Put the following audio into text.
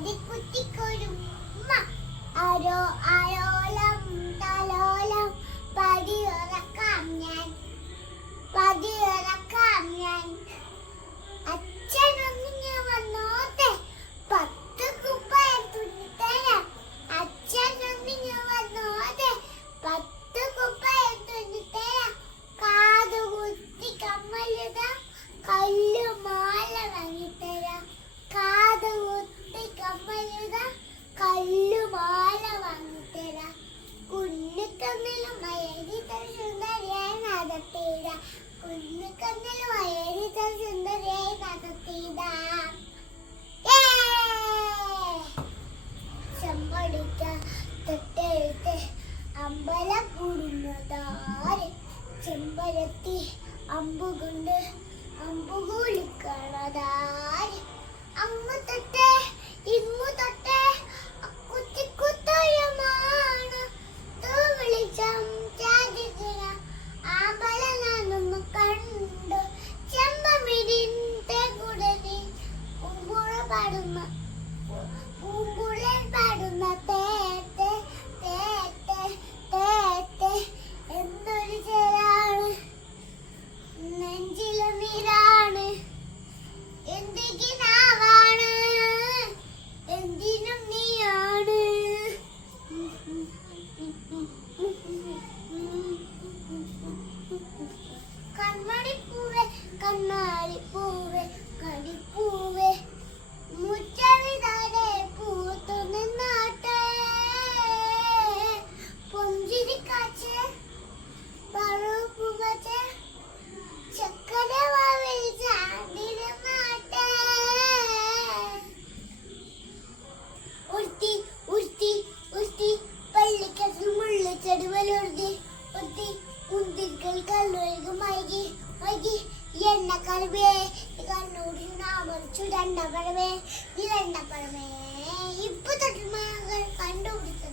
പടിക്കുത്തിക്കൊരുമ്മ ആരോ ചെമ്പടിക്ക തൊട്ടെഴുത്ത് അമ്പലം കൂടുന്നതാര് ചെമ്പരത്തി അമ്പുകൊണ്ട് അമ്പുകൂലിക്കണതാര് ചുടണ്ട പഴമേ ഇരണ്ട പഴമേ ഇപ്പൊ തൊട്ടുമാകൾ കണ്ടുപിടിച്ചത്